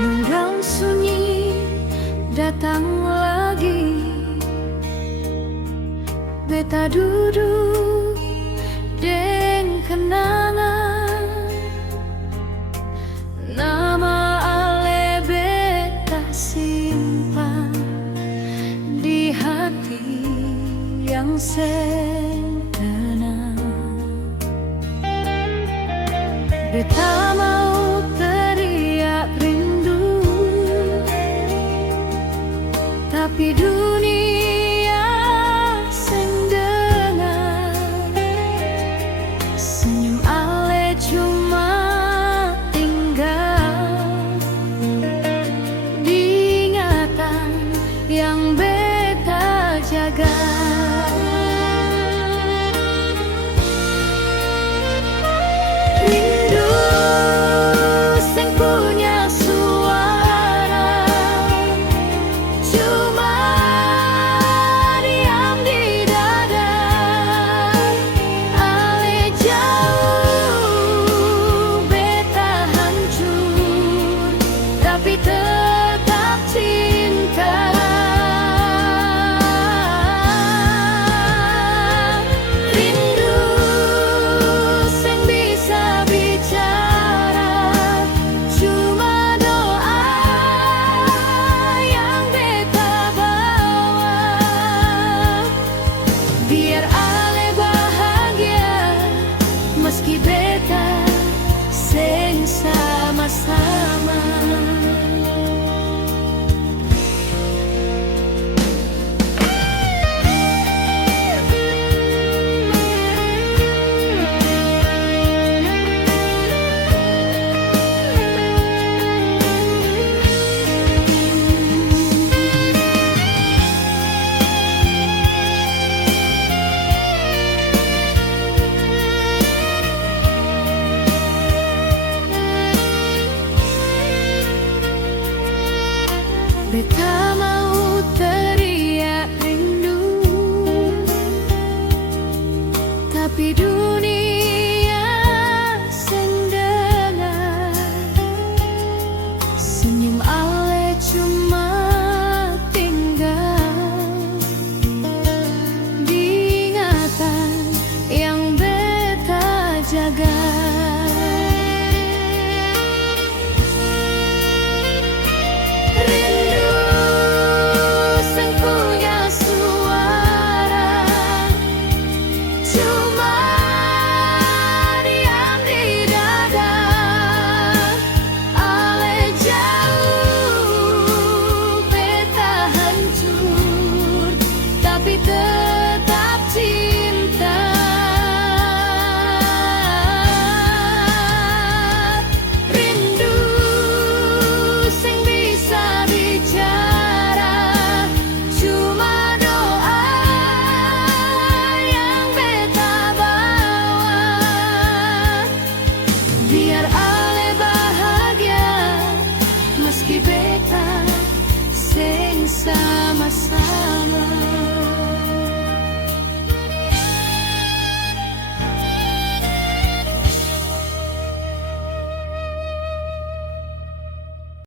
Menggang sunyi datang lagi. Beta duduk deng kenangan, nama ale beta simpan di hati yang seng tenang. Beta mau teriak rindu, tapi dunia seng dengar. Senyum ale cuma tinggal diingatan yang beta jaga. Rindu seng punya suara, cuma diam di dada. Ale jauh beta hancur, tapi tetap cinta. Rindu seng bisa bicara, cuma doa yang beta bawa. Biar ale bahagia meski beta seng sama-sama. Beta